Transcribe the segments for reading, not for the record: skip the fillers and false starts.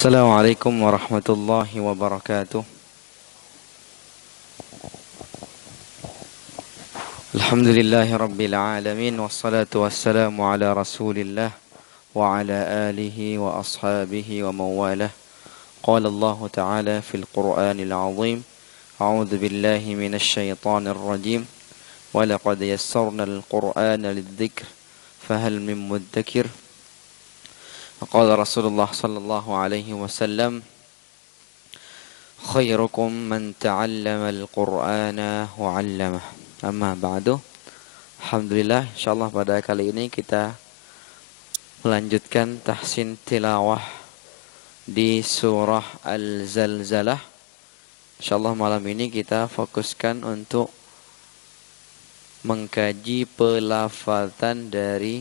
Assalamualaikum warahmatullahi wabarakatuh. Alhamdulillahi rabbil alamin. Wassalatu wassalamu ala rasulillah wa ala alihi wa ashabihi wa mawalah. Qala Allah ta'ala fil Qur'anil azim. A'udzu billahi minasy syaithanir rajim. Wa laqad yassarna al-Qur'ana lidz-dzikr fahal min mudzakir. Qala Rasulullah sallallahu alaihi wasallam, khairukum man ta'allama al-Qur'ana wa 'allamah. Amma ba'du. Alhamdulillah, insyaallah pada kali ini kita melanjutkan tahsin tilawah di surah Al-Zalzalah. Insyaallah malam ini kita fokuskan untuk mengkaji pelafazan dari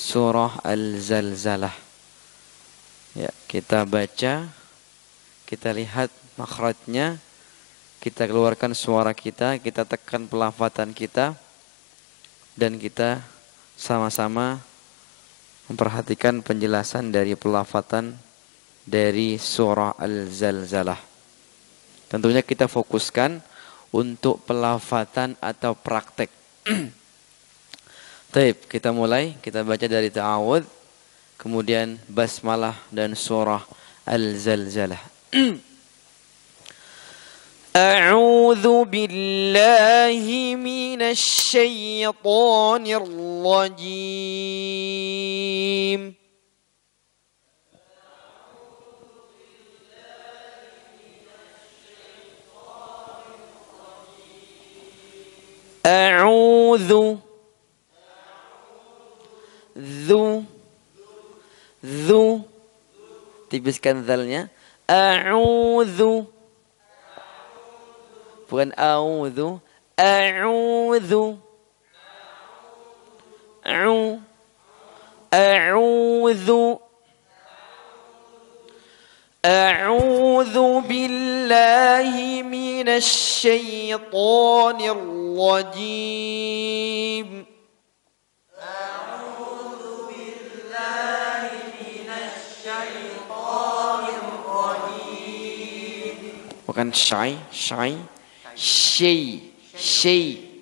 surah Al-Zalzalah. Ya, kita baca, kita lihat makhrajnya, kita keluarkan suara kita tekan pelafatan kita, dan kita sama-sama memperhatikan penjelasan dari pelafatan dari surah Al-Zalzalah. Tentunya kita fokuskan untuk pelafatan atau praktek. Baik, kita mulai, kita baca dari ta'awudz, kemudian basmalah dan surah Al-Zalzalah. A'udzu billahi minasy syaithanir rajim. A'udzu Zu, tipiskan zalnya. A'udzu, bukan a'udzu. A'udzu, a'udzu, a'udzu billahi minasy syaithanir rajim. Bukan syai,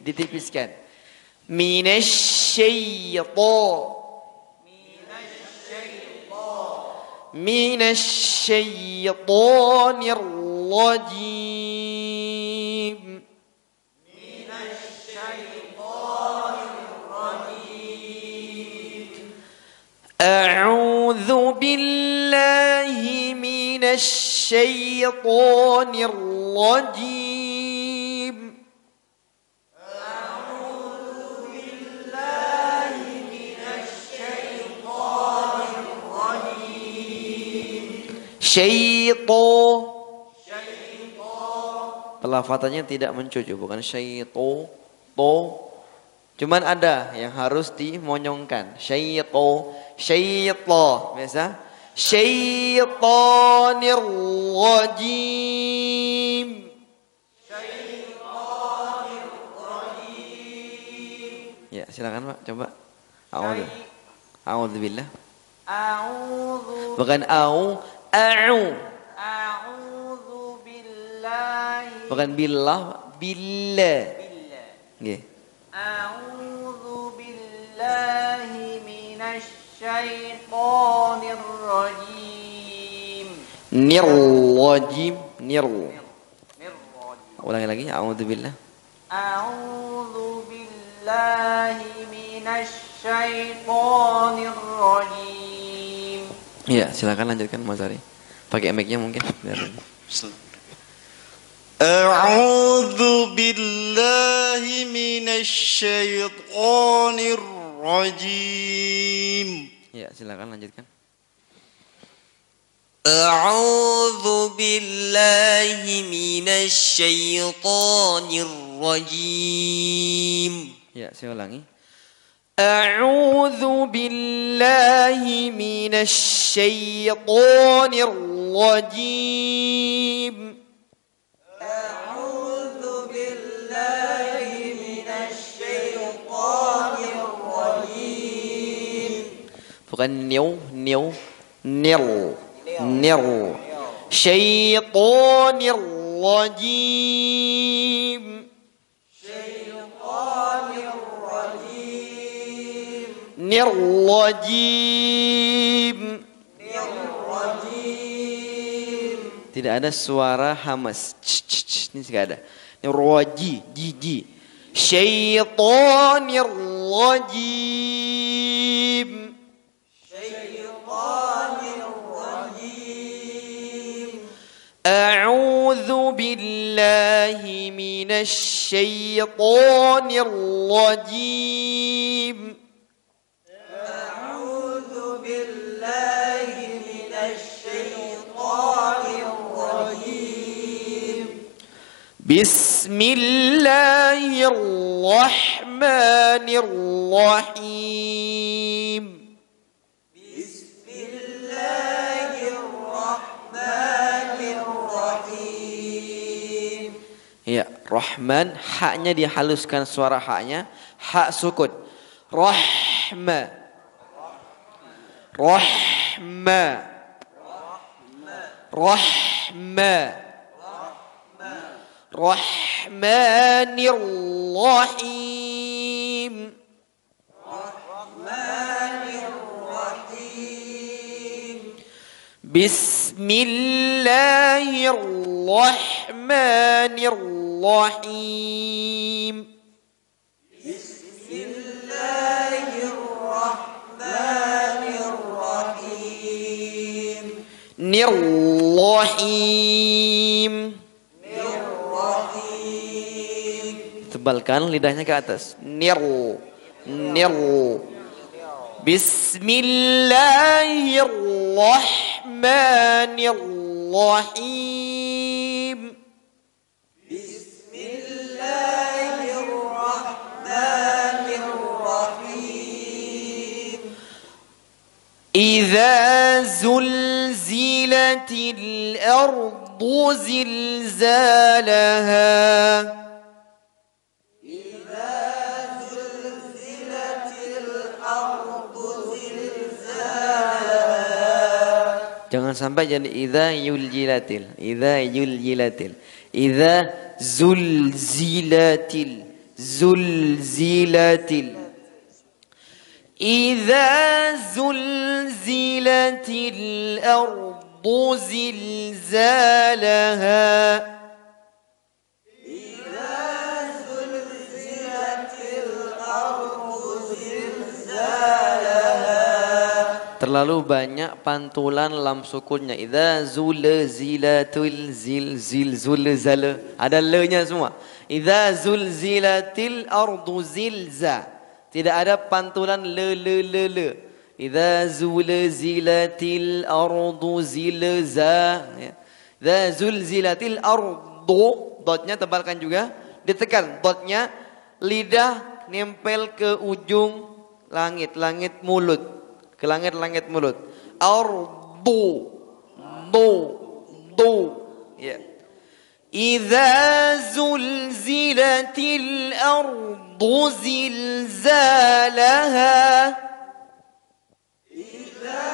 ditipiskan. Minasyaitonir rajim. A'udzu billahi minasyaitonir rajim. A'udzu billahi minasyaitonir rajim. Syaiton. Pelafatannya tidak mencucu, bukan syaiton, to. Cuman ada yang harus dimonyongkan. Syaiton, biasa. Syaitanir rajim. Ya, silakan Pak, coba. A'udzu billah. Bukan a'udzu billahi. Bukan billah, billah. Nggih. A'udzu billahi minasy syaithanir rajim. Nir-rajim. Ulangi lagi. A'udzu billah. A'udzu billahi minasy syaithanir rajim. Iya, silakan lanjutkan Mas Ari. Pakai mic-nya mungkin biar. A'udzu billahi minasy syaithanir rajim. Ya, silakan lanjutkan. A'udzu billahi minasy syaithanir rajim. Ya, saya ulangi. A'udzu billahi minasy syaithanir rajim. Bukan nil. nir. Syaitanir rajim. Nir rajim. Tidak ada suara hamas. Ini tidak ada. Ini roji, jiji. Syaitanir rajim. A'udzu billahi minasy syaithanir rajim. Bismillahirrahmanirrahim. Ya, Rahman, haknya dihaluskan suara haknya, hak sukun. Rahma. Rahma. Rahma. Rahmanir Rahim. Bismillahirrahmanirrahim. Nirrahim. Tebalkan lidahnya ke atas. Nir. Bismillahirrahmanirrahim. Idza zulzilatil ardu zilzalaha. Jangan sampai jadi idza yuljilatil. Idza yuljilatil. Idza zulzilatil. Zulzilatil. Idza zulzilatil ardu zilzalaha. Terlalu banyak pantulan lam sukunnya. Idza zulzilatul zilzala. Ada le-nya semua. Idza zulzilatil ardu zilza. Tidak ada pantulan le. Idza zulzilatil ardu zilza. Idza zulzilatil ardu. Dotnya tebalkan juga. Ditekan dotnya. Lidah nempel ke ujung langit. Langit mulut. Ke langit-langit mulut. Ardu. Do. Ya. Idza zulzilatil ardu zilzalaha. Idza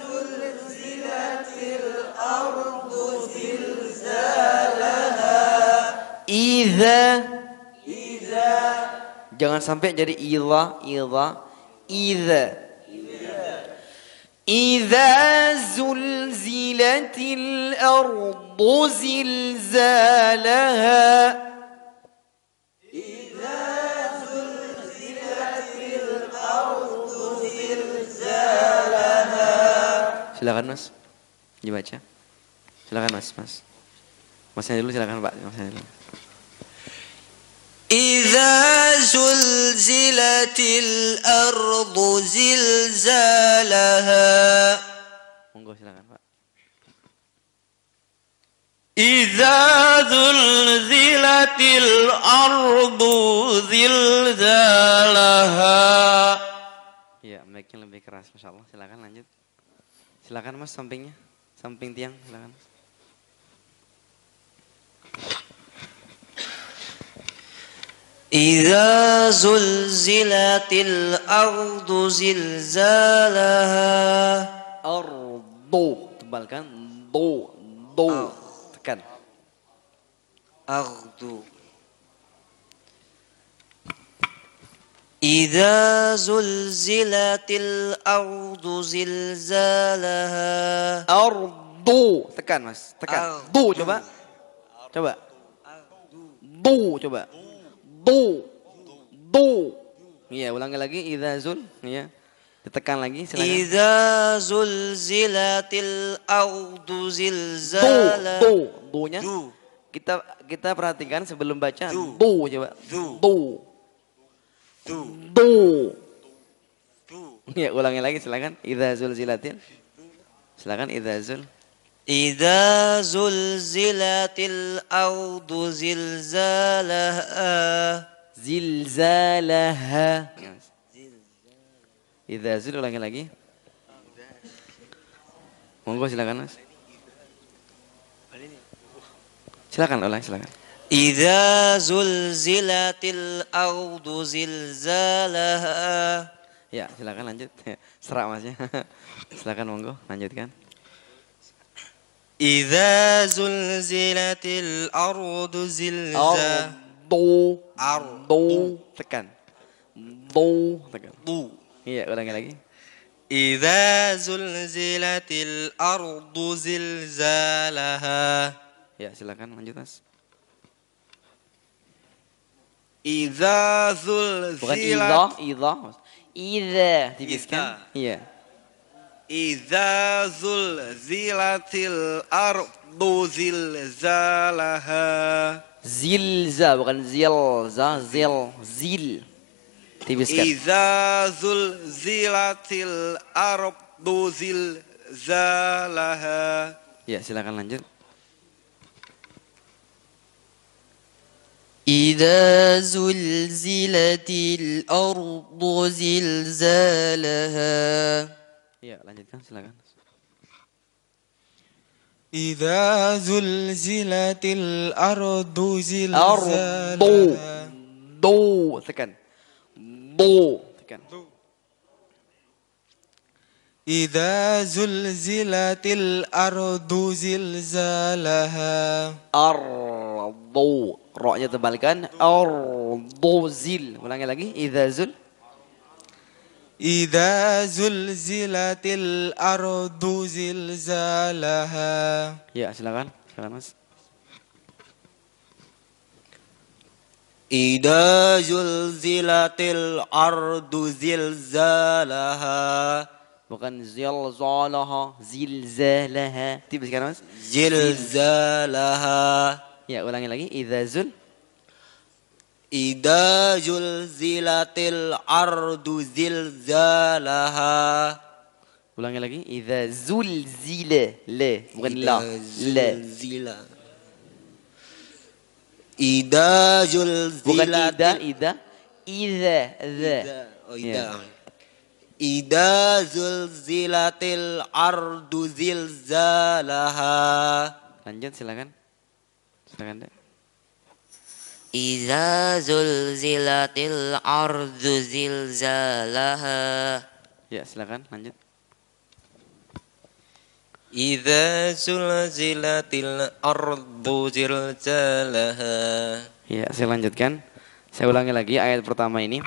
zulzilatil ardu zilzalaha. Idza. Jangan sampai jadi idza. Idza. إذا زلزلت الأرض زلزالها. إذا زلزلت الأرض زلزالها. Silakan Mas, dibaca. Silakan Mas. Masnya dulu silakan Pak. Masnya dulu. إذا زلزلت الأرض زلزالها. Monggo silakan Pak. إذا زلزلت الأرض زلزالها. Ya, mic-nya lebih keras, Masya Allah. Silakan lanjut. Silakan Mas, sampingnya, samping tiang, silakan. إذا زلزلت الأرض زلزالها. Ardu tebalkan. Do. Tekan. ardu. Idza zulzilatil ardu zilzalaha. Ardu. Tekan Mas, tekan. Ardu. Do coba. Coba. Do coba. Do. Iya, ulangi lagi. Idza zul. Iya. Ditekan lagi silakan. Idza zulzilatil ardu zilzalaha. Do-nya. Du. Kita perhatikan sebelum baca. Du. Do coba. Du. Do. Ya, ulangi lagi silakan. Idza zulzilatil. Silakan idza zul. Idza zulzilatil ardu zilzalaha. Zilzalaha. Idza zul ulangi lagi. Monggo silakan Mas. Silakan ulangi silakan. Idza zulzilatil ardu zilzalaha. Ya, silakan lanjut. Serak Masnya. Silakan monggo lanjutkan. Idza zulzilatil ardu zilzalaha. Do. Tekan. Do. Tekan. Du. Iya, ulangi lagi. Idza zulzilatil ardu zilzalaha. Ya, silakan lanjut Mas. Idza Bukan zulzilat. Idza tipiskan. Iya. Idza zulzilatil ardu zilzalaha. Zilza bukan zil. Tipiskan. Idza zulzilatil ardu zilzalaha. Ya, silakan lanjut. Idza zulzilatil ardu zilzalaha. Ya, lanjutkan silakan. Idza zulzilatil ardu zilzalaha. Do. Tekan. Do. Tekan. Idza zulzilatil ardu zilzalaha. Ardu. Ro-nya tebalkan. Ardu zil. Ulangi lagi. Idza zulzilatil ardu zilzalaha. Ya, silakan. Silakan Mas. Idza zulzilatil ardu zilzalaha. Bukan zilzalaha. Zilzalaha. Tipiskan Mas. Zilzalaha. Ya, ulangi lagi. Idza zulzilatil ardu zilzalaha. ulangi lagi. Idza zulzila. La. Bukan la. La. Idza Bukan zulzilatil. Idza. Oh, Idza zulzilatil ardu zilzalaha. Lanjut silakan. Silakan Dek. Idza zulzilatil ardu zilzalaha. Ya, silakan lanjut. Idza zulzilatil ardu zilzalaha. Ya, saya lanjutkan. Saya ulangi lagi ayat pertama ini.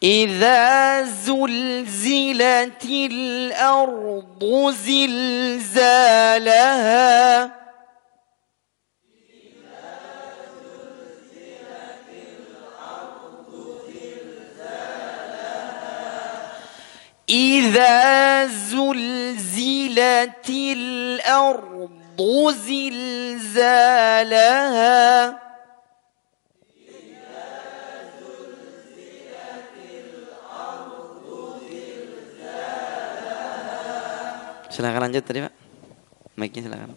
Idza zulzilatil ardu zilzalaha. إذا زلزلت الأرض زلزالها. Silakan lanjut tadi Pak. Mic-nya silakan.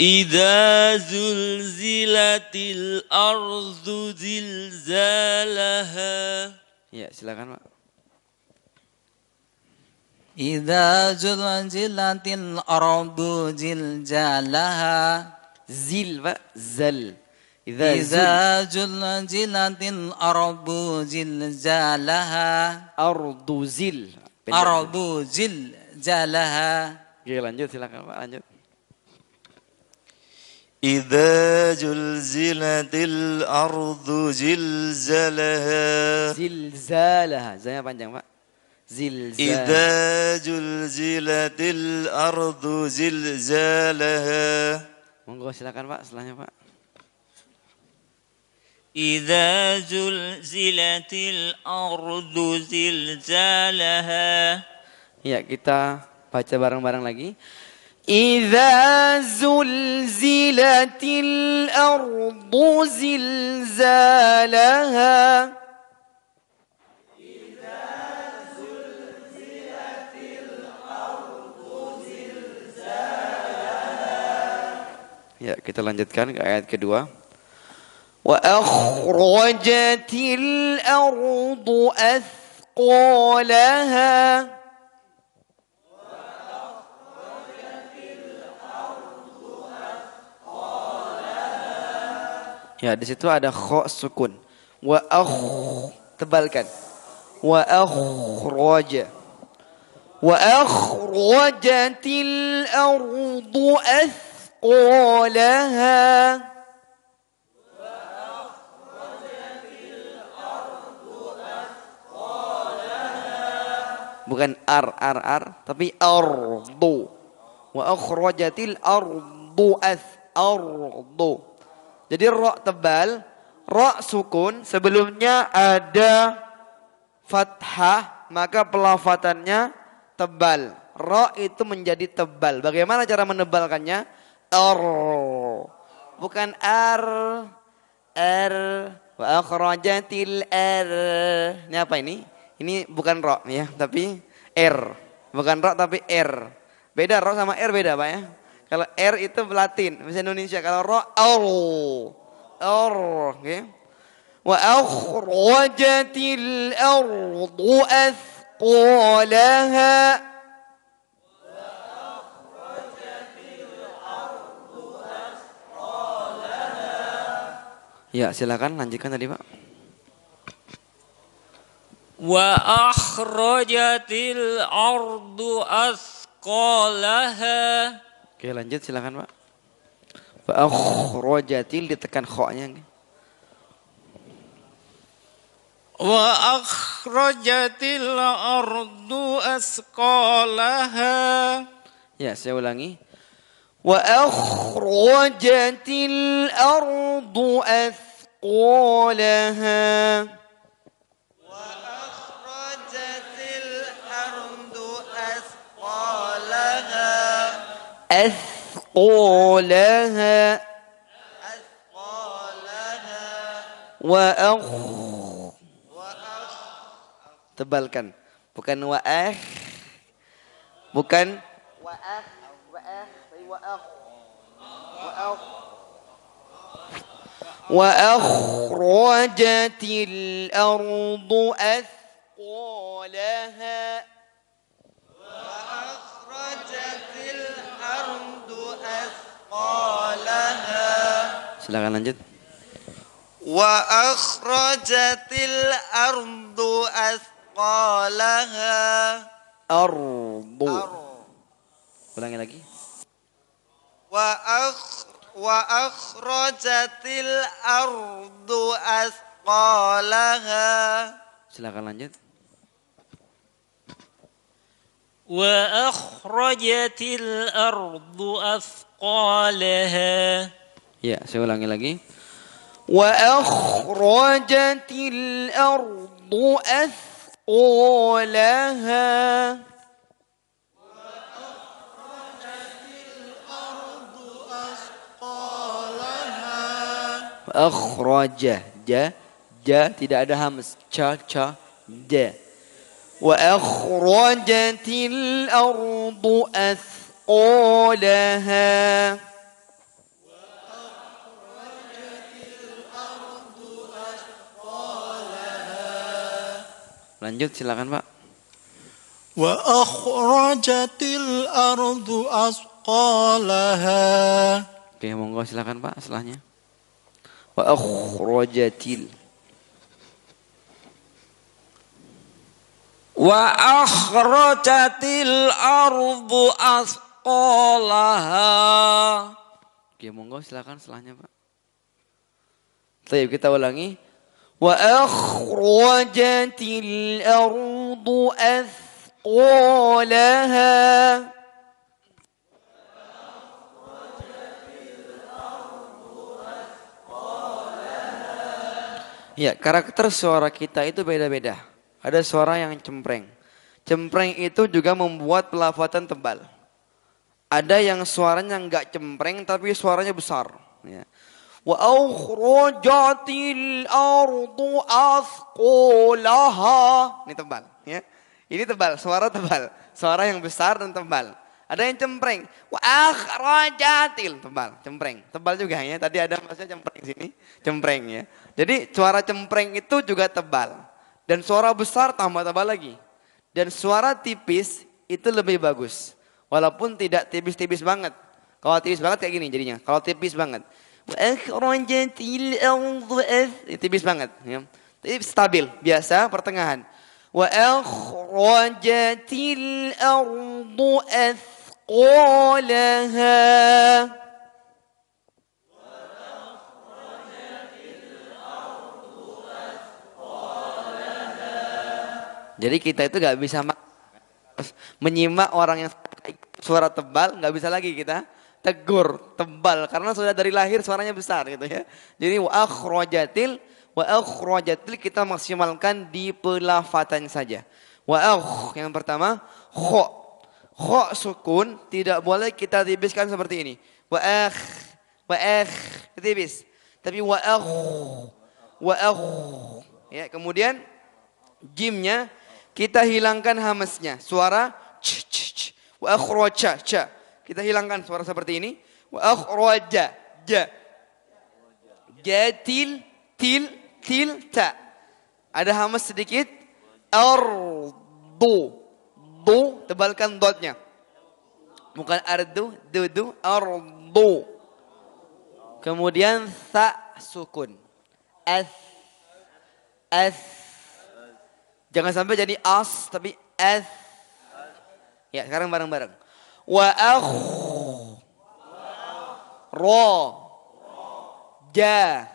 Idza zulzilatil ardu zilzalaha. Ya, silakan Pak. Idza zulzilatil ardu zilzalaha. Zil Pak, zal. Idza zulzilatil ardu zilzalaha. Ardu zil. Ardu zilzalaha. Oke, lanjut silakan Pak, lanjut. إذا زلزلت الأرض زلزالها Zilzalaha. Zanya panjang, Pak. Zilzal. إذا زلزلت الأرض زلزالها Monggo silakan Pak, setelahnya Pak. إذا زلزلت الأرض زلزالها. Ya, kita baca bareng-bareng lagi. Idza zulzilatil ardu zilzalaha. Ya, kita lanjutkan ke ayat kedua. Wa akhrajatil ardu athqalaha. Ya, di situ ada kha sukun. Wa tebalkan. Wa akhraja. Wa akhrajatil ardu athqalaha. Bukan ar, tapi ardu. Wa akhrajatil ardu ardu. Jadi ro tebal, ro sukun, sebelumnya ada fathah, maka pelafatannya tebal. Ro itu menjadi tebal. Bagaimana cara menebalkannya? Ar. Bukan ar. Wa akhrajatil ar. Ini apa ini? Ini bukan ro ya, tapi r. Bukan ro tapi r. Beda ro sama r beda Pak ya. Kalau R itu Latin, bahasa Indonesia. Kalau Ro, okay. Wa akhrajatil ardu athqalaha. Ya, silakan lanjutkan tadi Pak. Wa akhrajatil ardu athqalaha. Oke, lanjut silakan Pak. Wa akhrajatil ditekan kha-nya. Wa akhrajatil ardu asqalaha. Ya, saya ulangi. Wa akhrajatil ardu athqalaha. Wa akhrajatil ardu asqalaha. أثقالها وأخ tebalkan bukan wa'ah bukan wa'ah tapi wa'ah وأخرجت الأرض أثقالها silakan lanjut. Wa akhrajatil ardu athqalaha. Ardu. Ulangi lagi. Wa akhrajatil ardu athqalaha. Silakan lanjut. Wa akhrajatil ardu athqalaha. Ya, saya ulangi lagi. Wa akhrajatil ardu athqalaha. Akhraja, ja tidak ada hamz, cha ja. Wa akhrajatil ardu athqalaha. Lanjut silakan Pak. Wa akhrajatil ardu asqalaha. Oke, monggo silakan Pak setelahnya. Wa akhrajatil. Wa akhrajatil ardu أثقالها. Oke, monggo silakan setelahnya Pak. Baik, kita ulangi. Wa akhrajatil ardu athqalaha. Ya, karakter suara kita itu beda-beda. Ada suara yang cempreng. Cempreng itu juga membuat pelafatan tebal. Ada yang suaranya nggak cempreng tapi suaranya besar. Ya. Wa akhrajatil ardu athqalaha. Ini tebal. Ya. Ini tebal, suara tebal. Suara yang besar dan tebal. Ada yang cempreng. Wa akhrajatil. Tebal, cempreng. Tebal juga ya. Tadi ada maksudnya cempreng sini. Cempreng ya. Jadi suara cempreng itu juga tebal. Dan suara besar tambah tebal lagi. Dan suara tipis itu lebih bagus. Walaupun tidak tipis-tipis banget. Kalau tipis banget kayak gini jadinya. Kalau tipis banget. Tipis banget. Ya. Tapi stabil. Biasa pertengahan. Wa akhrajatil ardu athqalaha. Jadi kita itu gak bisa menyimak orang yang suara tebal, nggak bisa lagi kita tegur tebal karena sudah dari lahir suaranya besar gitu ya. Jadi wa akhrajatil kita maksimalkan di pelafatan saja. Yang pertama kho sukun tidak boleh kita tipiskan seperti ini. Wa tipis. Tapi wa ya, kemudian jimnya kita hilangkan hamesnya. Suara wa akhraja cha. Kita hilangkan suara seperti ini. Wa akhraja ja. Jatil til ta. Ada hamas sedikit. Ardu. Du tebalkan dotnya. Bukan ardu, dudu, ardu. Kemudian tha sukun. As. Jangan sampai jadi as tapi as. Ya, sekarang bareng-bareng. Wa ro ja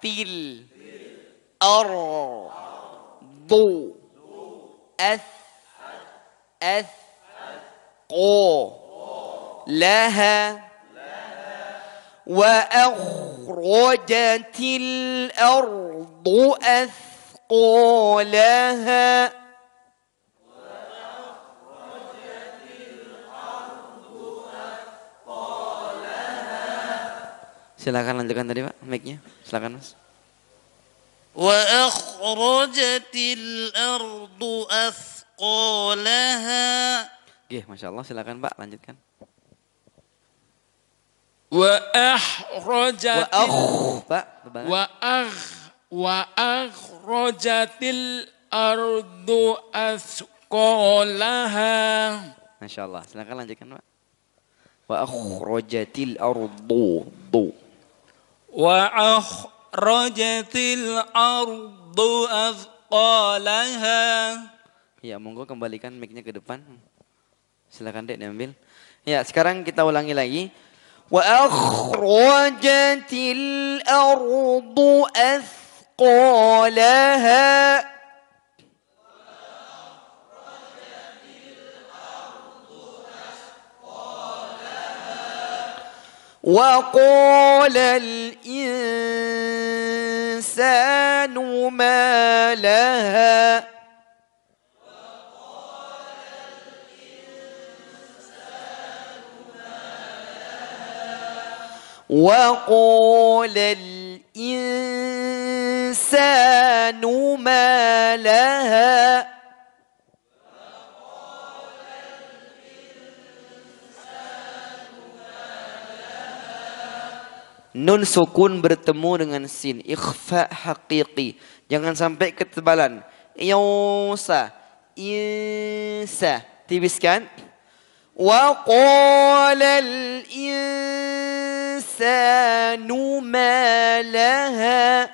til du as qo laha wa akhrajatil ardu athqalaha. Silakan lanjutkan tadi Pak, mic-nya. Silakan Mas. Wa akhrajatil ardu athqalaha. Oke, Masya Allah, silakan Pak, lanjutkan. Wa akhrajatil Pak, wa akhrajatil ardu athqalaha. Masya Allah, silakan lanjutkan Pak. Wa akhrajatil ardu. Wa akhrajatil ardu athqalaha. Ya, monggo kembalikan mic-nya ke depan. Silakan Dek diambil. Ya, sekarang kita ulangi lagi. Wa akhrajatil ardu athqalaha. وقال الإنسان ما لها وقال الإنسان ما لها Nun sukun bertemu dengan sin. Ikhfa haqiqi. Jangan sampai ketebalan. Yausa. Insa. Tipiskan. Wa qala al-insanu ma laha.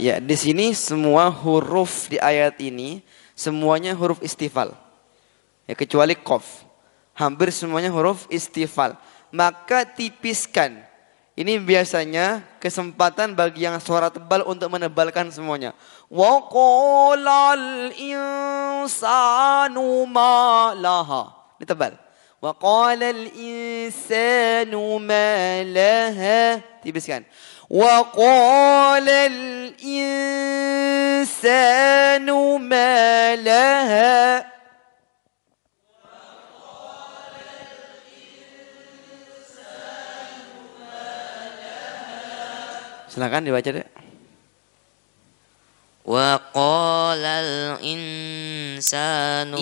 Ya, di sini semua huruf di ayat ini semuanya huruf istifal. Ya, kecuali qaf. Hampir semuanya huruf istifal. Maka tipiskan. Ini biasanya kesempatan bagi yang suara tebal untuk menebalkan semuanya. Wa qalal insanu ma laha. Ini tebal. Wa qalal insanu ma laha. Tipiskan. Wa qalal insanu ma laha. Silakan dibaca deh. Wa qalal insanu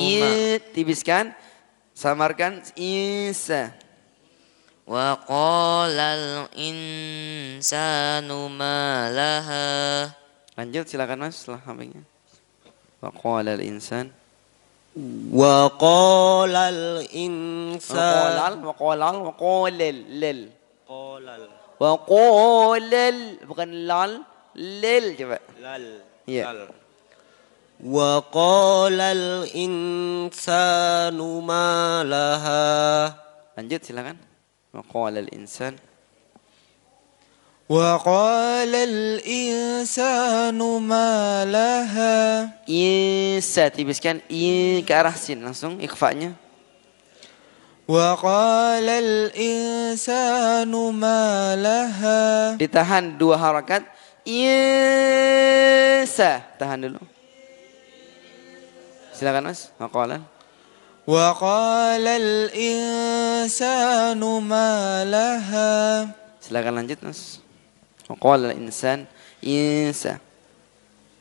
Tipiskan, samarkan insa. Wa qalal insanu ma laha. Lanjut silakan Mas setelah sampingnya. Wa qalal insan. Wa qalal insan. Wa qalal lil. Qalal. Wa qalal bukan lal, lil coba. Lal. Iya. Lal. Wa qalal insanu ma laha. Lanjut silakan. Wa qalal insan. Wa qalal insanu ma laha. Insa tipiskan i ke arah sin langsung ikhfa'nya. Wa qalal insanu ma laha. Ditahan 2 harakat. Insa. Tahan dulu. Silakan Mas. Wa qalal. Wa qalal insanu ma laha. Silakan lanjut Mas. Wa qalal insan insa.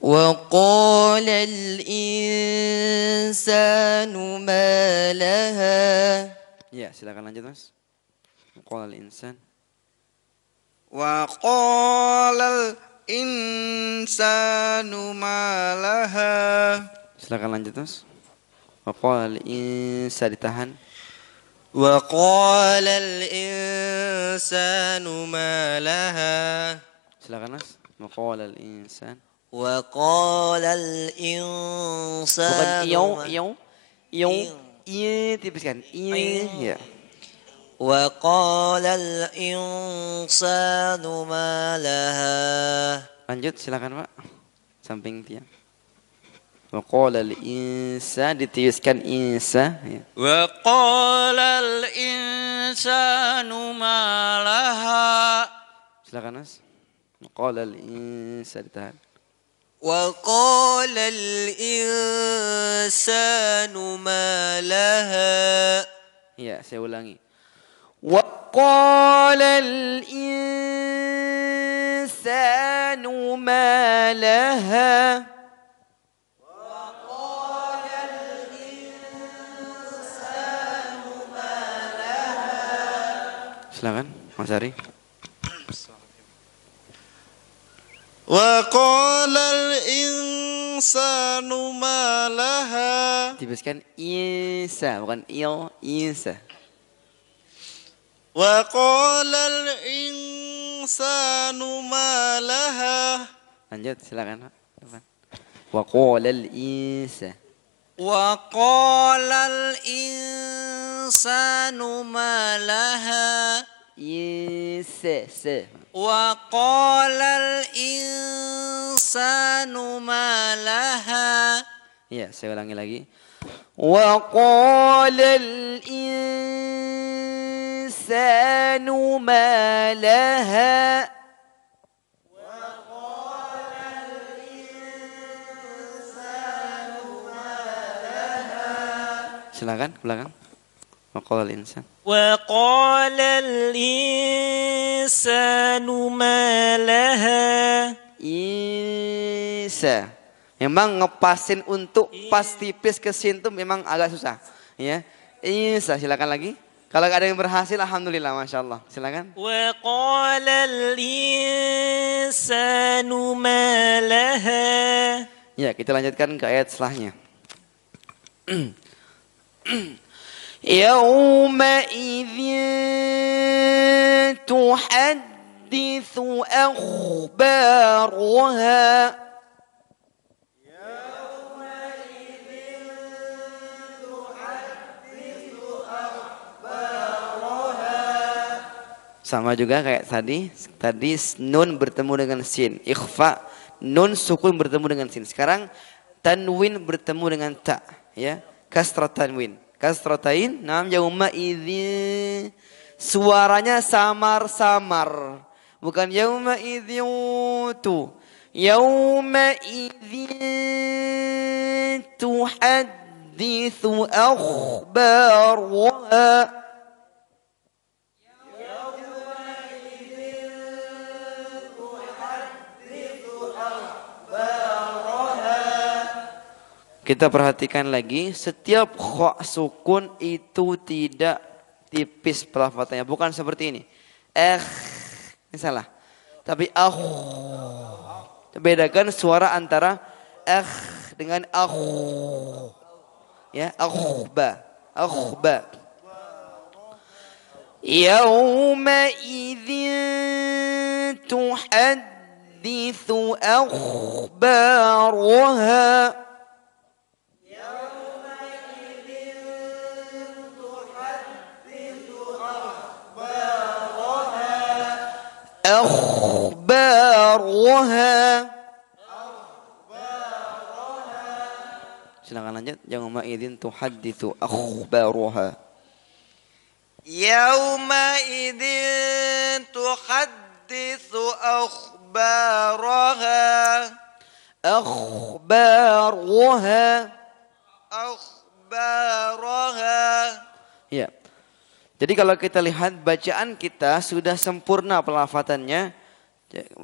Wa qalal insanu ma laha. Ya, silakan lanjut Mas. Wa qalal insan. Wa qalal insanu ma laha. Silakan lanjut Mas. Wa qalal insa ditahan. Wa qalal insanu ma laha. Silakan Mas. Wa qalal insan. Wa qalal Bukan insanu iu. Tipiskan. Ya. Wa qalal insanu ma laha. Lanjut silakan Pak. Samping tiang. Wa qalal insa ditipiskan insa ya. Wa qalal insanu ma laha. Silakan Mas. Wa qalal insa ditahan. Wa qalal insanu ma laha. Ya, saya ulangi. Wa qalal insanu ma laha. Silakan Mas Ari. Wa qalal insanu ma laha. Tipiskan insa bukan il insa. Wa qalal insanu ma laha. Lanjut silakan Pak. Depan. Wa qalal insa. Wa qalal insanu ma laha. Insa se. Wa qalal insanu ma laha. Ya, saya ulangi lagi. Wa qalal insanu ma laha. Silakan ke belakang. Wa qalal insan. Wa qalal insanu ma laha. Isa. Memang ngepasin untuk pas tipis ke sin tuh memang agak susah. Ya. Isa, silakan lagi. Kalau ada yang berhasil, alhamdulillah, masya Allah. Silakan. Wa qalal insanu ma laha. Ya, kita lanjutkan ke ayat setelahnya. Yawma'idhin tuhaddithu akhbaraha. Sama juga kayak tadi. Tadi nun bertemu dengan sin. Ikhfa, nun sukun bertemu dengan sin. Sekarang tanwin bertemu dengan ta. Ya, kasrat tanwin. Kasratain, nam yauma idzin. Suaranya samar-samar. Bukan yauma idzin tu. Yauma idzin tuhadditsu akhbaraha. Kita perhatikan lagi, setiap kha sukun itu tidak tipis pelafatannya, bukan seperti ini. Ini salah. Tapi bedakan suara antara dengan ya, akhba. Yauma idzin tuhadditsu akhbaraha. أخبارها. Silakan lanjut. Yauma idzin tuhadditsu akhbaraha. Yauma idzin tuhadditsu akhbaraha. Akhbaraha. Ya. Jadi kalau kita lihat bacaan kita sudah sempurna pelafatannya,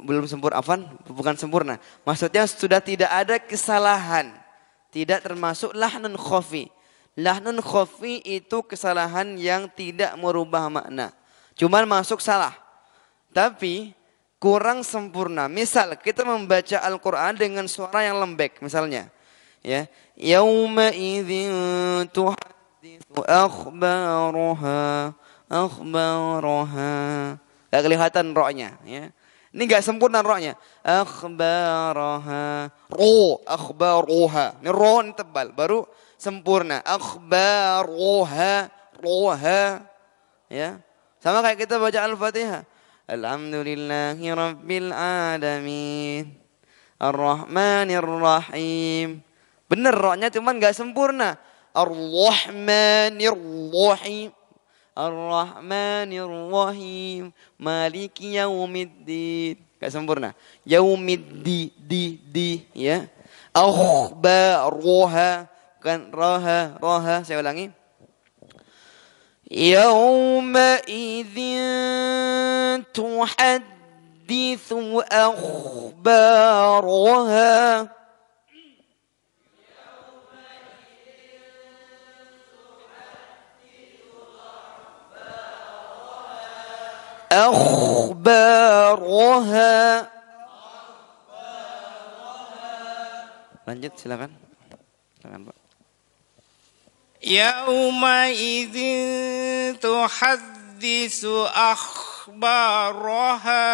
belum sempurna, bukan sempurna. Maksudnya sudah tidak ada kesalahan, tidak termasuk lahnun khafi. Lahnun khafi itu kesalahan yang tidak merubah makna, cuman masuk salah, tapi kurang sempurna. Misal kita membaca Al-Quran dengan suara yang lembek, misalnya, ya, yauma idzin akhbaraha. Gak kelihatan ro-nya, ya. Ini gak sempurna ro-nya. Akhbaraha. Akhbaruha. Ini ro ini tebal, baru sempurna. Akhbaruha. Roha. Ya. Sama kayak kita baca Al-Fatihah. Alhamdulillahi Rabbil Alamin. Ar-Rahmanir Rahim. Bener ro-nya cuman gak sempurna. Ar-Rahmanir Rahim. Ar-Rahmanir Rahim. Maliki Yaumiddin. Gak sempurna. Di ya. Akhbaruha. Kan roha. Saya ulangi. Yauma idzin tuhadditsu akhbaraha. Akhbaraha. Lanjut silakan. Silakan Pak. Yauma idzin tuhadditsu akhbaraha.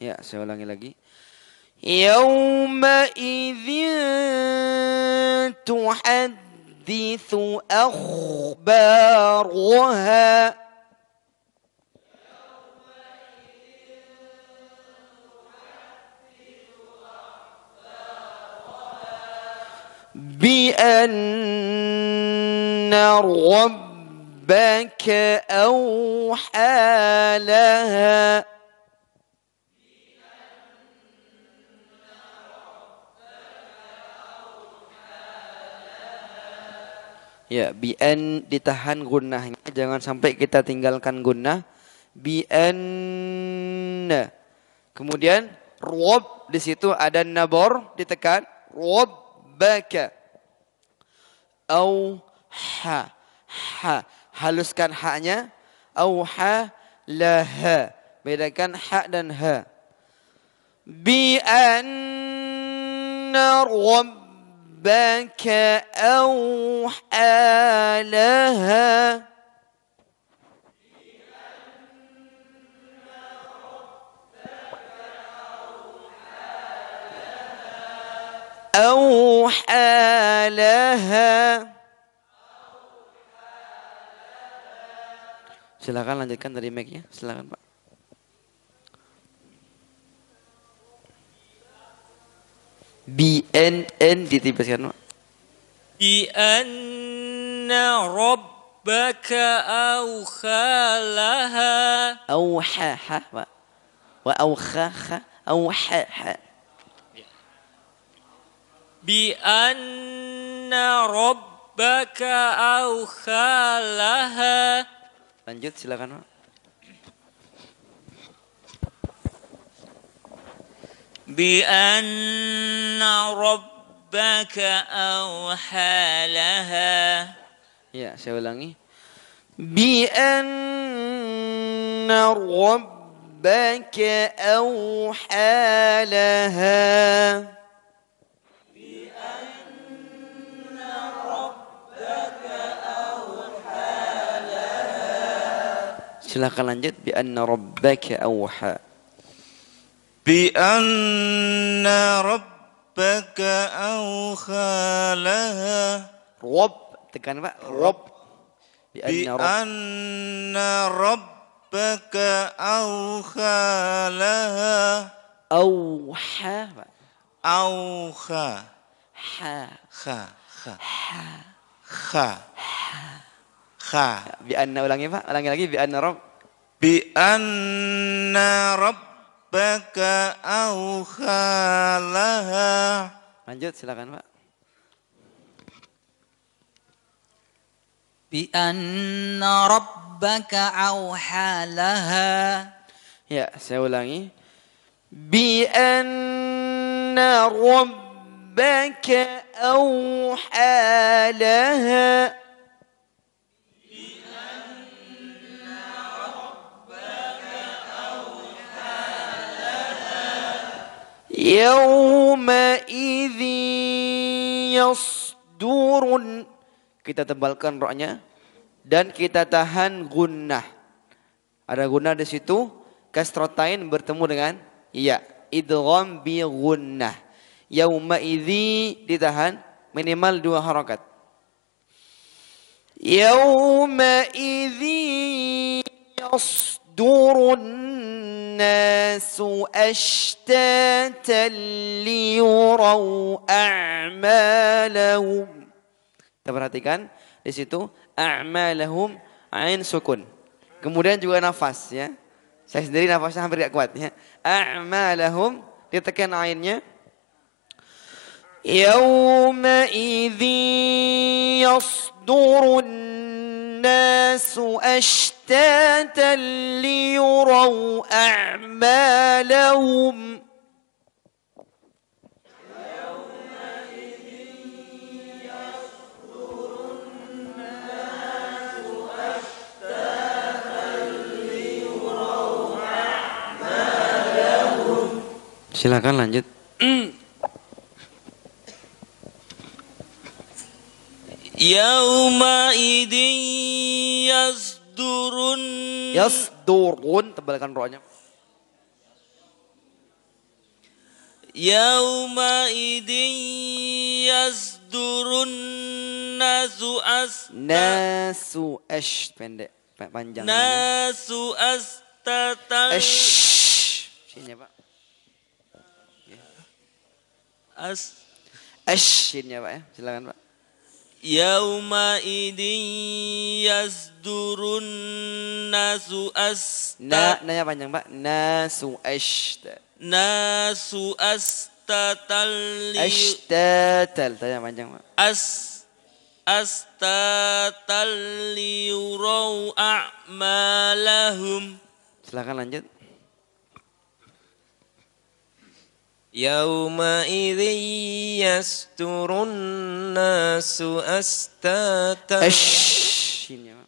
Ya, saya ulangi lagi. Yauma idzin tuhadditsu akhbaraha. بأن ربك أوحى لها. Ya, bi'an ditahan gunnahnya, jangan sampai kita tinggalkan gunnah. Bi'an. Kemudian rob di situ ada nabor ditekan. Rob baka auha haluskan haknya, auha laha, bedakan ha dan ha. Bi anna rabbaka auha laha. أوحى لها. Silakan lanjutkan dari mic-nya. Silakan Pak. N ditipaskan, Pak. بأن ربك أوحى لها Auhaha, Pak. Wa aukhaha, auhaha. بأن ربك أوحى لها. Lanjut silakan, Pak. بأن ربك أوحى لها. Ya, saya ulangi. Bi anna rabbaka awha laha. Silakan lanjut. Bi anna rabbaka awha. بأن ربك أوحى لها Rob, tekan Pak. Rob. Bi anna rabb. بأن ربك أوحى لها Awha, Pak. أوحى Ha. خا خا خا خا Bi anna ulangi Pak. Ulangi lagi. Bi anna rabb. بأن ربك أوحى لها. Lanjut silakan Pak. بأن ربك أوحى لها. Ya, saya ulangi. Bi anna rabbaka awha laha. Yawma'idhin yasdurun. Kita tebalkan roknya dan kita tahan gunnah. Ada gunnah di situ. Kasrotain bertemu dengan iya. Idgham bi gunnah. Yawma'idhi ditahan minimal 2 harakat. Yawma'idhi yasdurun nasu ashtatan liyuraw a'malahum. Kita perhatikan di situ a'malahum ain sukun. Kemudian juga nafas ya. Saya sendiri nafasnya hampir gak kuat ya. A'malahum ditekan ainnya. Yawma idzi yasdurun nasu ashtatan liyuraw a'malahum. Silakan lanjut. Yaumaidin Yasdurun tebalkan rohnya. Yaumaidin yasdurun nasu pendek panjang. nasu astatan Sini Pak. Sini Pak ya. Silakan Pak. Yaumaidin yasdurun nasu Nanya panjang Pak. Nasu astatal ashtatal. Tanya panjang Pak. astatal liyuraw a'malahum. Silakan lanjut. Yaumaidin yasdurun nasu astatan Sini Pak.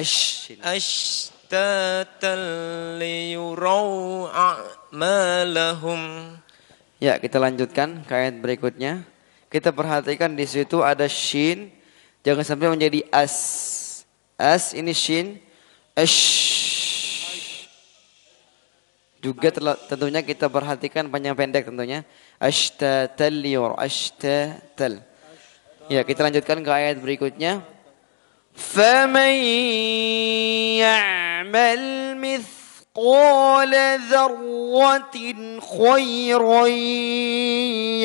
Sini. ashtatan liyuraw a'malahum. Ya, kita lanjutkan ke ayat berikutnya. Kita perhatikan di situ ada shin, jangan sampai menjadi as. As ini shin, juga tentunya kita perhatikan panjang pendek tentunya. Ashtatal liyur, ashtatal. Ya, kita lanjutkan ke ayat berikutnya. فَمَنْ يَعْمَلْ مِثْقَالَ ذَرَّةٍ خيرا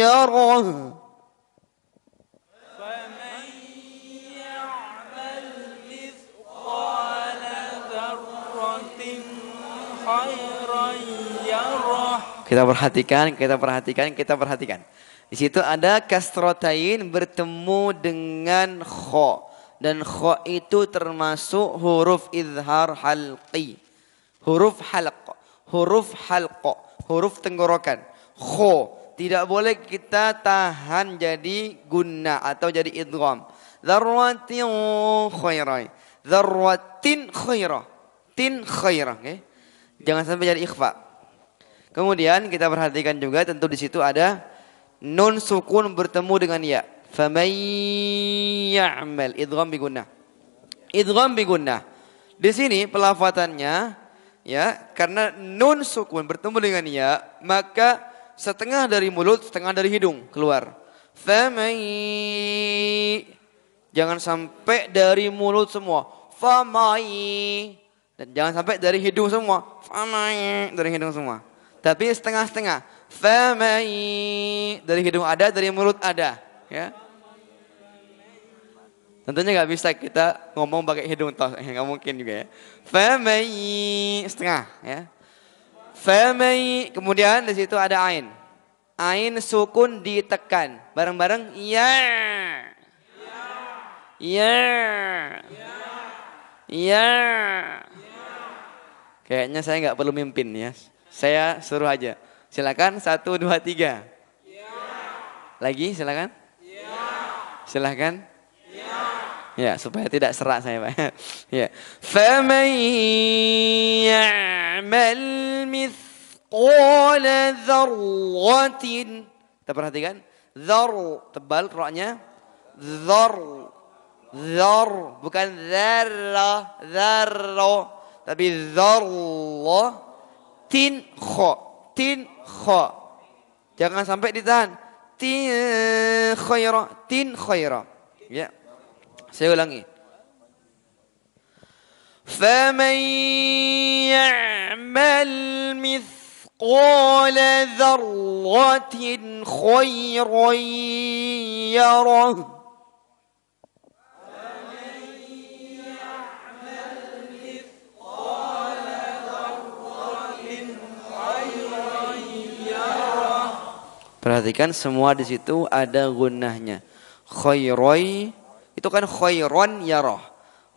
يره Kita perhatikan. Di situ ada kasrotain bertemu dengan kho. Dan kho itu termasuk huruf izhar halqi. Huruf halq, huruf tenggorokan. Kho. Tidak boleh kita tahan jadi gunnah atau jadi idgham. Dzarratin khairah. Dzarratin khairah. Tin khairah. Okay? Jangan sampai jadi ikhfa. Kemudian kita perhatikan juga tentu di situ ada nun sukun bertemu dengan ya. Faman ya'mal idgham bi gunnah. Idgham bi gunnah. Di sini pelafatannya ya karena nun sukun bertemu dengan ya maka setengah dari mulut setengah dari hidung keluar. Faman jangan sampai dari mulut semua. Famai dan jangan sampai dari hidung semua. Famai dari hidung semua. Tapi setengah-setengah. Famai dari hidung ada, dari mulut ada, ya. Tentunya nggak bisa kita ngomong pakai hidung toh, nggak mungkin juga ya. Famai setengah, ya. Famai kemudian di situ ada ain. Ain sukun ditekan, bareng-bareng ya. Ya. Ya. Kayaknya saya nggak perlu mimpin ya. Saya suruh aja. Silakan 1, 2, 3. Ya. Lagi silakan. Ya. Silakan. Ya. Ya supaya tidak serak saya Pak. Ya. Faman ya'mal mithqala dzarratin. Kita perhatikan. Dzar tebal ra-nya. Dzar. Dzar bukan dzarra, dzarra tapi dzarra. Tin kho. Jangan sampai ditahan. Tin khaira. Ya. Saya ulangi. Faman ya'mal mithqala dzarratin khairan yarah. Perhatikan semua di situ ada gunnahnya. Khairoi itu kan khairon yarah.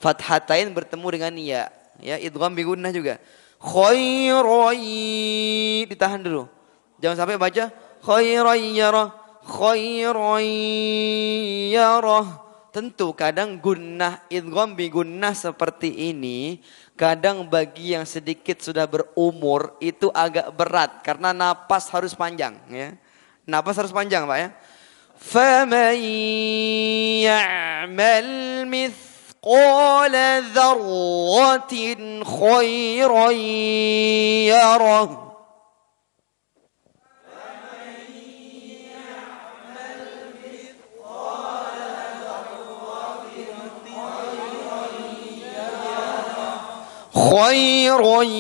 Fathatain bertemu dengan ya. Ya idgham bi gunnah juga. Khairoi ditahan dulu. Jangan sampai baca khairoi yarah. Khairoi yarah. Tentu kadang gunnah idgham bi gunnah seperti ini kadang bagi yang sedikit sudah berumur itu agak berat karena napas harus panjang ya. Napas harus panjang Pak ya. Faman ya'mal mithqala dzarratin khairan yarah. Khairan.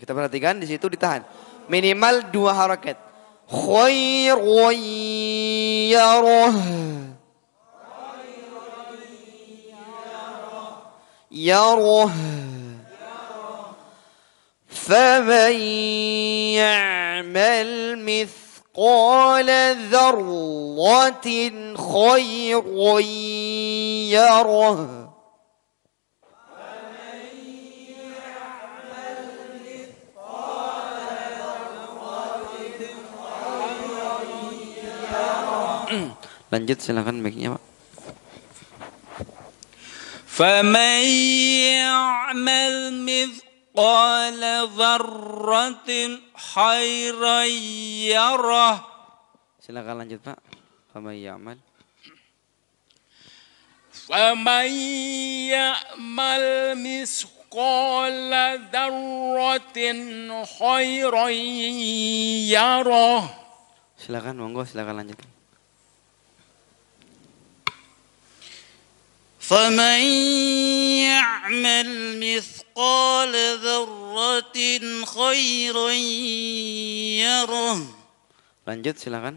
Kita perhatikan di situ ditahan. Minimal 2 harakat. Khairan yarah. Yarah. Faman ya'mal mithqala dzarratin khairan yarah. Lanjut silakan mic-nya Pak. فَمَنْ يَعْمَلْ مِثْقَالَ ذَرَّةٍ خَيْرًا يَرَهُ. Silakan lanjut Pak. فَمَنْ يَعْمَلْ مِثْقَالَ ذَرَّةٍ خَيْرًا يَرَهُ. Silakan monggo silakan lanjut. فمن يعمل مثقال ذرة خيرا يره. Lanjut silakan.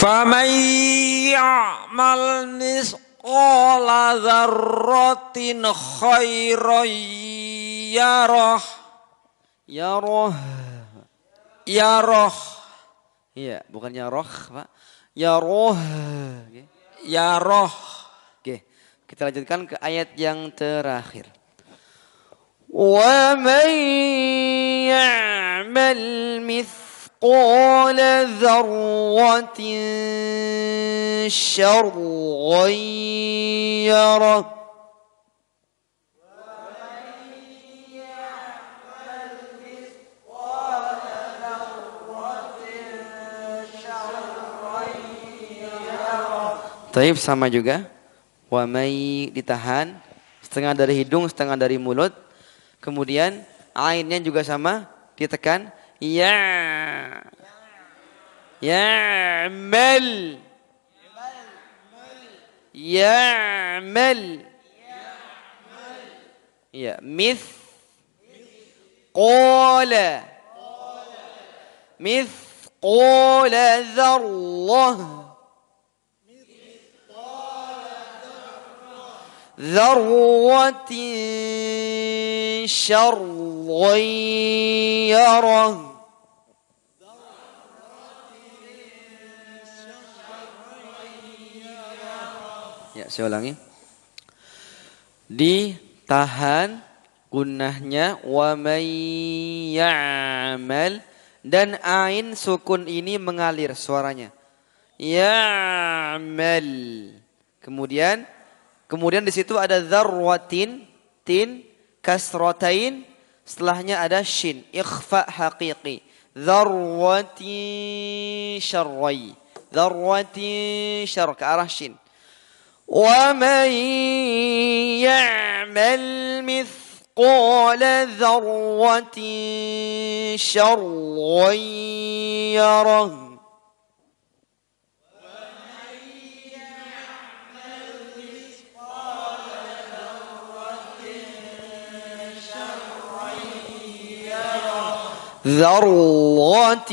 فمن يعمل مثقال ذرة خيرا يره Yaroh. يره Iya, bukan yaroh, Pak. Yaroh. Oke. يره. Oke, kita lanjutkan ke ayat yang terakhir. وَمَنْ يَعْمَلْ مِثْقَالَ ذَرَّةٍ شَرًّا يَرَهُ. Taib sama juga. Wa may ditahan, setengah dari hidung, setengah dari mulut. Kemudian ainnya juga sama, ditekan. Ya. Ya'mal. Ya'mal. Ya, mithqala. Mithqala dzarrah. ذرة شرا يره. Ya, saya ulangi. Ditahan gunnahnya wa may ya'mal dan ain sukun ini mengalir suaranya. Ya'mal. Kemudian di situ ada dzarwatin, tin, kasratain, setelahnya ada shin, ikhfa haqiqi. Dzarwatin syarrai. Dzarwatin syarr ke arah shin. Wa man ya'mal mithqala dzarwatin syarran yarah. ذرة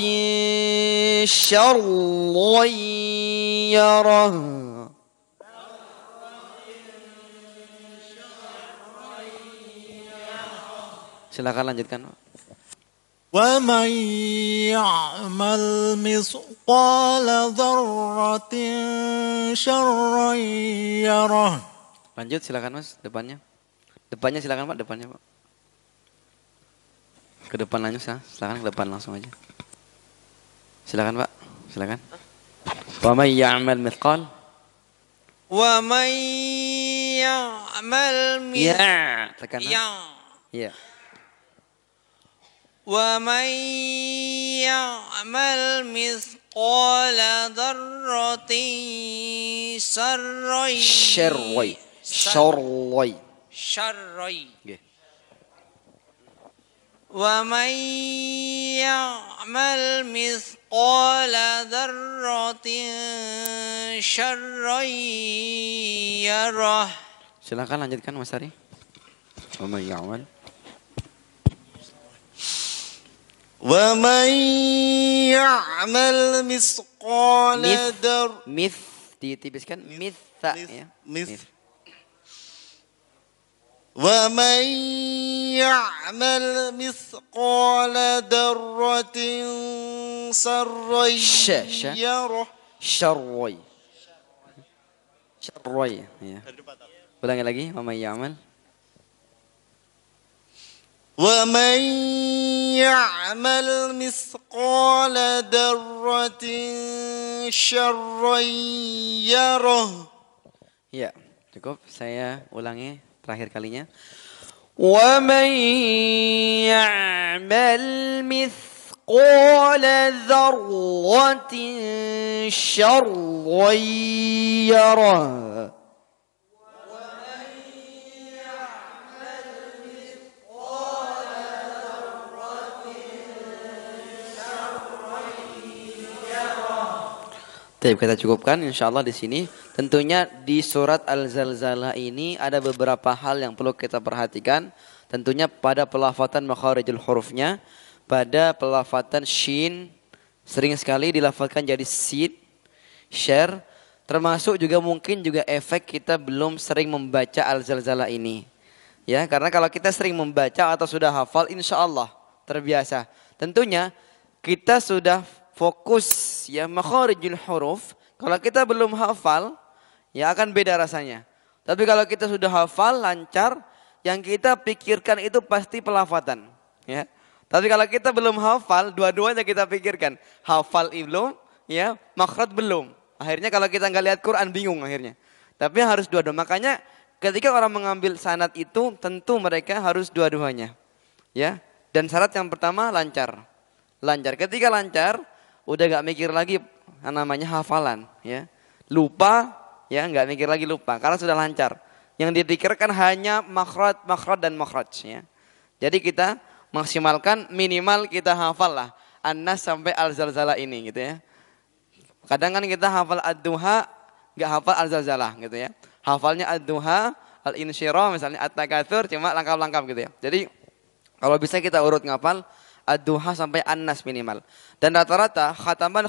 شرا يره. Silakan lanjutkan. ومن يعمل مثقال ذرة شرا يره. Lanjut silakan Mas, depannya. Depannya silakan Pak, depannya Pak. Ke depan langsung, silakan ke depan langsung aja. Silakan Pak, silakan. Wa may ya'mal mithqal. Wa may ya'mal Ya, tekan. ya. Ya. Wa may ya'mal mithqala dzarratin Syarrai. Syarrai. syarrai. Nggih. Wa may ya'mal mithqala dzarratin syarran yarah. Silakan lanjutkan Mas Ari. Wa may ya'mal. ومن يعمل مثقال ذر Mith ditibiskan mitha ya. ومن يعمل مثقال ذرة سرا يره. Syarrai. Syarrai ya. Ulangi lagi, wa may ya'mal. ومن يعمل مثقال ذرة شرا يره. Ya, cukup. Saya ulangi terakhir kalinya. Wa man ya'mal mithqala dzarratin syarran yarah. Baik, kita cukupkan insyaallah di sini. Tentunya di surat Al-Zalzalah ini ada beberapa hal yang perlu kita perhatikan. Tentunya pada pelafatan makharijul hurufnya, pada pelafatan shin sering sekali dilafalkan jadi sid, share, termasuk juga mungkin juga efek kita belum sering membaca Al-Zalzalah ini. Ya, karena kalau kita sering membaca atau sudah hafal insyaallah terbiasa. Tentunya kita sudah fokus ya makharijul huruf. Kalau kita belum hafal ya akan beda rasanya. Tapi kalau kita sudah hafal lancar, yang kita pikirkan itu pasti pelafatan ya. Tapi kalau kita belum hafal, dua-duanya kita pikirkan. Hafal belum ya, makhraj belum. Akhirnya kalau kita nggak lihat Quran bingung akhirnya. Tapi harus dua-dua. Makanya ketika orang mengambil sanad itu tentu mereka harus dua-duanya. Ya. Dan syarat yang pertama lancar. Lancar. Ketika lancar udah gak mikir lagi namanya hafalan ya. Lupa ya, gak mikir lagi lupa karena sudah lancar. Yang dipikirkan hanya makhraj dan makhraj ya. Jadi kita maksimalkan minimal kita hafal lah An-Nas sampai Al-Zalzalah ini gitu ya. Kadang kan kita hafal Ad-Duha gak hafal Al-Zalzalah gitu ya. Hafalnya Ad-Duha, Al-Insyirah misalnya At-Takatsur cuma lengkap-lengkap gitu ya. Jadi kalau bisa kita urut ngapal Ad-Duha sampai An-Nas minimal. Dan rata-rata khataman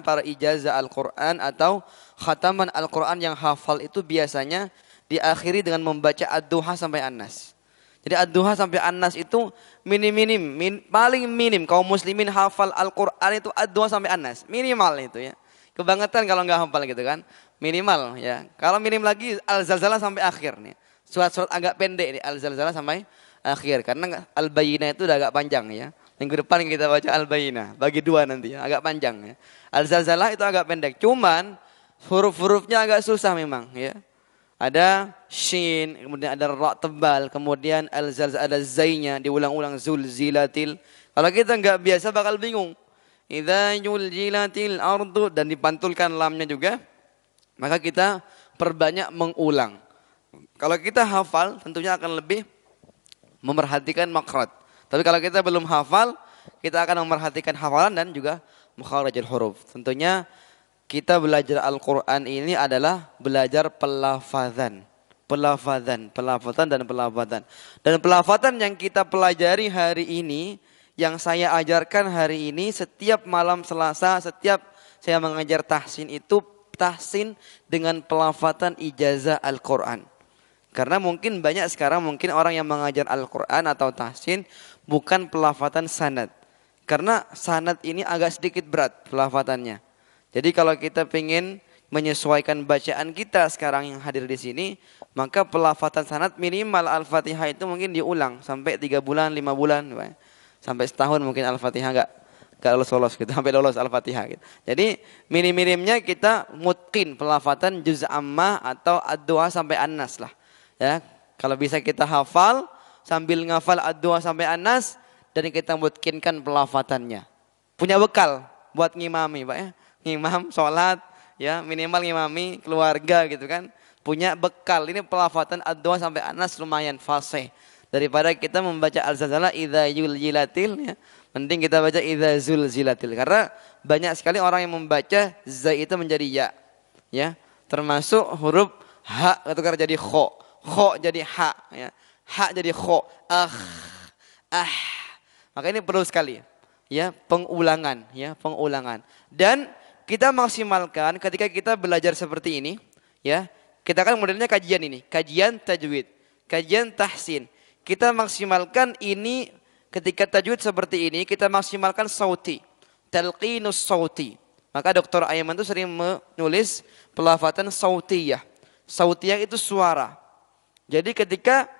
para ijazah Al-Quran atau khataman Al-Quran yang hafal itu biasanya diakhiri dengan membaca Ad-Duha sampai An-Nas. Jadi Ad-Duha sampai An-Nas itu paling minim kaum muslimin hafal Al-Quran itu Ad-Duha sampai An-Nas. Minimal itu ya. Kebangetan kalau nggak hafal gitu kan. Minimal ya. Kalau minim lagi Al-Zalzalah sampai akhir nih. Surat-surat agak pendek nih Al-Zalzalah sampai akhir. Karena Al-Bayyinah itu udah agak panjang ya. Minggu depan kita baca Al-Bayyinah. Bagi dua nanti ya, agak panjang ya. Al-Zalzalah itu agak pendek. Cuman huruf-hurufnya agak susah memang ya. Ada shin, kemudian ada ra tebal, kemudian al-zalzalah ada zainya diulang-ulang zulzilatil. Kalau kita nggak biasa bakal bingung. Idza zulzilatil ardu dan dipantulkan lamnya juga. Maka kita perbanyak mengulang. Kalau kita hafal tentunya akan lebih memerhatikan makhraj. Tapi kalau kita belum hafal, kita akan memperhatikan hafalan dan juga makharijul huruf. Tentunya kita belajar Al-Quran ini adalah belajar pelafazan. Pelafazan dan pelafazan. Dan pelafazan yang kita pelajari hari ini, yang saya ajarkan hari ini, setiap malam Selasa, setiap saya mengajar tahsin itu, tahsin dengan pelafazan ijazah Al-Quran. Karena mungkin banyak sekarang mungkin orang yang mengajar Al-Quran atau tahsin bukan pelafatan sanad. Karena sanad ini agak sedikit berat pelafatannya. Jadi kalau kita ingin menyesuaikan bacaan kita sekarang yang hadir di sini, maka pelafatan sanad minimal Al-Fatihah itu mungkin diulang sampai 3 bulan, 5 bulan. Sampai setahun mungkin Al-Fatihah enggak lolos gitu, sampai lolos Al-Fatihah gitu. Jadi minim-minimnya kita mutqin pelafatan juz ammah atau ad-du'a sampai An-Nas lah. Ya, kalau bisa kita hafal sambil ngafal ad-du'a sampai An-Nas dan kita mutqinkan pelafatannya. Punya bekal buat ngimami, Pak ya. Ngimam sholat ya, minimal ngimami keluarga gitu kan. Punya bekal. Ini pelafatan ad-du'a sampai An-Nas lumayan fasih. Daripada kita membaca Al-Zalzalah idza yuljilatil ya. Mending kita baca idza zulzilatil karena banyak sekali orang yang membaca za itu menjadi ya. Ya, termasuk huruf ha ketukar jadi kho. Kho jadi ha ya. Ha jadi kho. Maka ini perlu sekali ya, pengulangan ya, pengulangan. Dan kita maksimalkan ketika kita belajar seperti ini ya. Kita kan modelnya kajian ini, kajian tajwid, kajian tahsin. Kita maksimalkan ini ketika tajwid seperti ini, kita maksimalkan sauti, talqinus sauti. Maka Dr. Aiman itu sering menulis pelafatan sautiyah. Sautiyah itu suara. Jadi ketika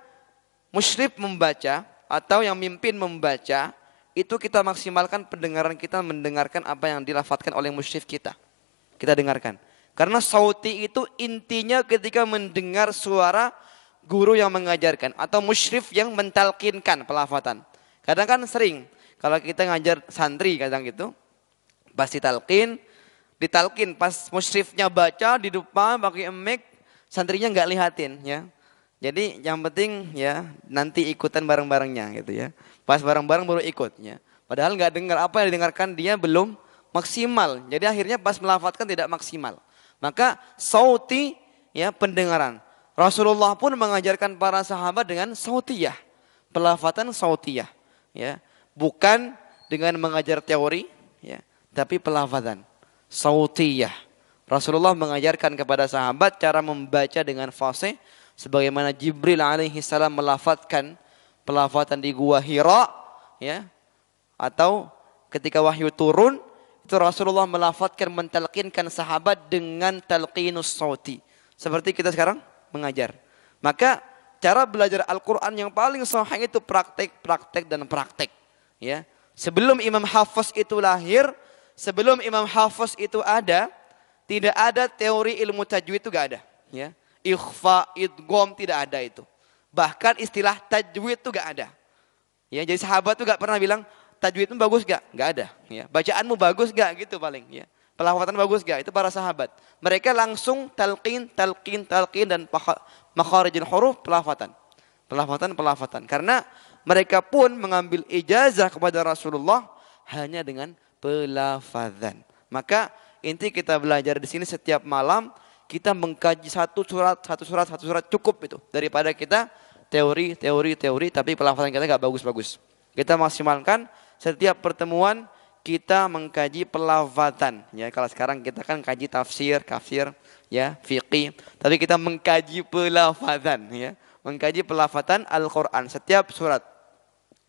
musyrif membaca atau yang mimpin membaca, itu kita maksimalkan pendengaran kita mendengarkan apa yang dilafatkan oleh musyrif kita. Kita dengarkan. Karena sauti itu intinya ketika mendengar suara guru yang mengajarkan atau musyrif yang mentalkinkan pelafatan. Kadang kan sering kalau kita ngajar santri kadang gitu, pasti ditalkin pas musyrifnya baca di depan pakai mic, santrinya nggak lihatin ya. Jadi yang penting ya nanti ikutan bareng-barengnya gitu ya. Pas bareng-bareng baru ikut ya. Padahal nggak dengar apa yang didengarkan dia belum maksimal. Jadi akhirnya pas melafadzkan tidak maksimal. Maka sauti ya pendengaran. Rasulullah pun mengajarkan para sahabat dengan sautiyah, pelafatan sautiyah, ya, bukan dengan mengajar teori, ya, tapi pelafatan sautiyah. Rasulullah mengajarkan kepada sahabat cara membaca dengan fasih, sebagaimana Jibril alaihi salam melafatkan pelafatan di Gua Hira, ya, atau ketika wahyu turun, itu Rasulullah melafatkan, mentalqinkan sahabat dengan talqinus sauti. Seperti kita sekarang mengajar. Maka cara belajar Al-Quran yang paling sahih itu praktek, praktek, dan praktek. Ya. Sebelum Imam Hafiz itu lahir, sebelum Imam Hafiz itu ada, tidak ada teori ilmu tajwid itu gak ada. Ya. Ikhfa, idgham tidak ada itu. Bahkan istilah tajwid itu gak ada. Ya, jadi sahabat itu gak pernah bilang, tajwidmu bagus gak? Gak ada. Ya. Bacaanmu bagus gak? Gitu paling. Ya. Pelafatan bagus gak? Itu para sahabat. Mereka langsung talqin, dan makharijul huruf pelafatan. Pelafatan. Karena mereka pun mengambil ijazah kepada Rasulullah hanya dengan pelafatan. Maka inti kita belajar di sini setiap malam kita mengkaji satu surat cukup itu. Daripada kita teori, tapi pelafatan kita gak bagus-bagus. Kita maksimalkan setiap pertemuan kita mengkaji pelafatan. Ya, kalau sekarang kita kan kaji tafsir, ya, fiqih. Tapi kita mengkaji pelafatan, ya. Mengkaji pelafatan Al-Quran setiap surat.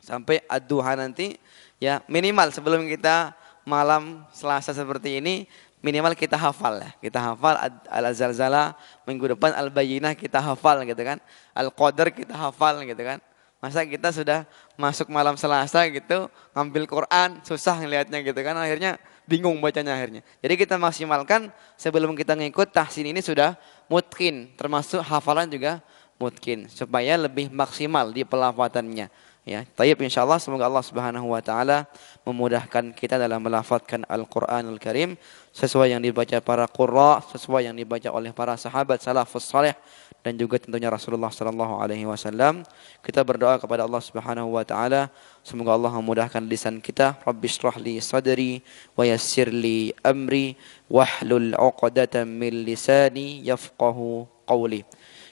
Sampai ad-duha nanti, ya, minimal sebelum kita malam Selasa seperti ini, minimal kita hafal ya. Kita hafal Al-Zalzalah, minggu depan Al-Bayyinah kita hafal gitu kan. Al-Qadr kita hafal gitu kan. Masa kita sudah masuk malam Selasa gitu, ngambil Quran, susah ngelihatnya gitu kan, akhirnya bingung bacanya akhirnya. Jadi kita maksimalkan sebelum kita ngikut tahsin ini sudah mutqin, termasuk hafalan juga mutqin, supaya lebih maksimal di pelafatannya. Ya, tayyib insyaallah, semoga Allah Subhanahu wa taala memudahkan kita dalam melafadzkan Al-Qur'anul Karim sesuai yang dibaca para qurra, sesuai yang dibaca oleh para sahabat salafus saleh dan juga tentunya Rasulullah sallallahu alaihi wasallam. Kita berdoa kepada Allah Subhanahu wa taala, semoga Allah memudahkan lisan kita. Rabbishrah li sadri wa yassir li amri wahlul 'uqdatam min lisani yafqahu qawli.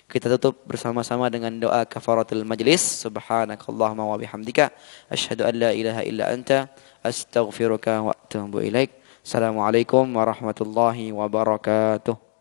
Kita tutup bersama-sama dengan doa kafaratul majlis. Subhanakallahumma wa bihamdika asyhadu an la ilaha illa anta astaghfiruka wa atubu ilaik. Assalamualaikum warahmatullahi wabarakatuh.